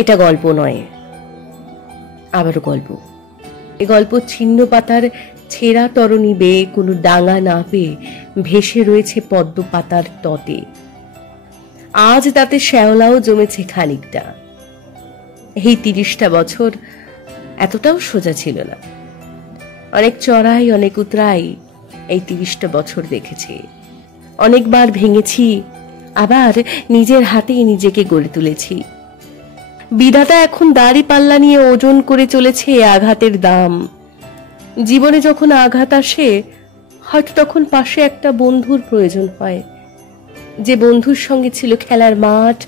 এটা গল্প নয়, আবারও গল্প। এ গল্প ছিন্ন পাতার ছেঁড়া তরণী বেয়ে কোনো ডাঙা না পেয়ে ভেসে রয়েছে পদ্ম পাতার তটে। আজ তাতে শ্যাওলাও জমেছে খানিকটা। এই 30টা বছর এতটাও সোজা ছিল না। অনেক চড়াই অনেক উতরাই এই 30টা বছর দেখেছি। অনেকবার ভেঙেছি, আবার নিজের হাতেই নিজেকে গড়ে তুলেছি। বিধাতা এখন দাড়ি পাল্লা নিয়ে ওজন করে চলেছে আঘাতের দাম। জীবনে যখন আঘাত আসে, হয়তো তখন পাশে একটা বন্ধুর প্রয়োজন হয়, যে বন্ধুর সঙ্গে ছিল খেলার মাঠ,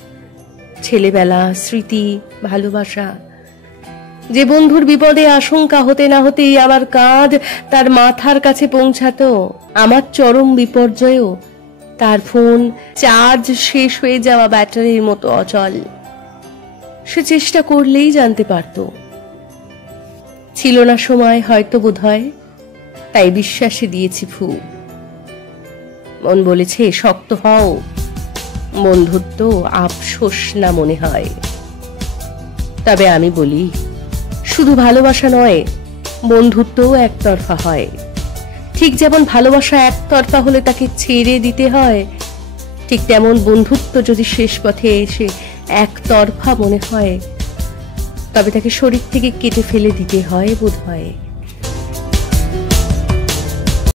ছেলেবেলা, স্মৃতি, ভালোবাসা। যে বন্ধুর বিপদে আশঙ্কা হতে না হতেই আমার কাঁধ তার মাথার কাছে পৌঁছাতো। আমার চরম বিপর্যয়েও তার ফোন চার্জ শেষ হয়ে যাওয়া ব্যাটারির মতো অচল। সে চেষ্টা করলেই জানতে পারত। ছিল না সময় হয়তো, বোধহয় তাই বিশ্বাসে দিয়েছি ফু। মন বলেছে শক্ত হও, বন্ধুত্ব আফসোস না মনে হয়। তবে আমি বলি, শুধু ভালোবাসা নয়, বন্ধুত্বও একতরফা হয়। ঠিক যেমন ভালোবাসা একতরফা হলে তাকে ছেড়ে দিতে হয়, ঠিক তেমন বন্ধুত্ব যদি শেষ পথে এসে একতরফা মনে হয়, তবে তাকে শরীর থেকে কেটে ফেলে দিতে হয় বোধ হয়।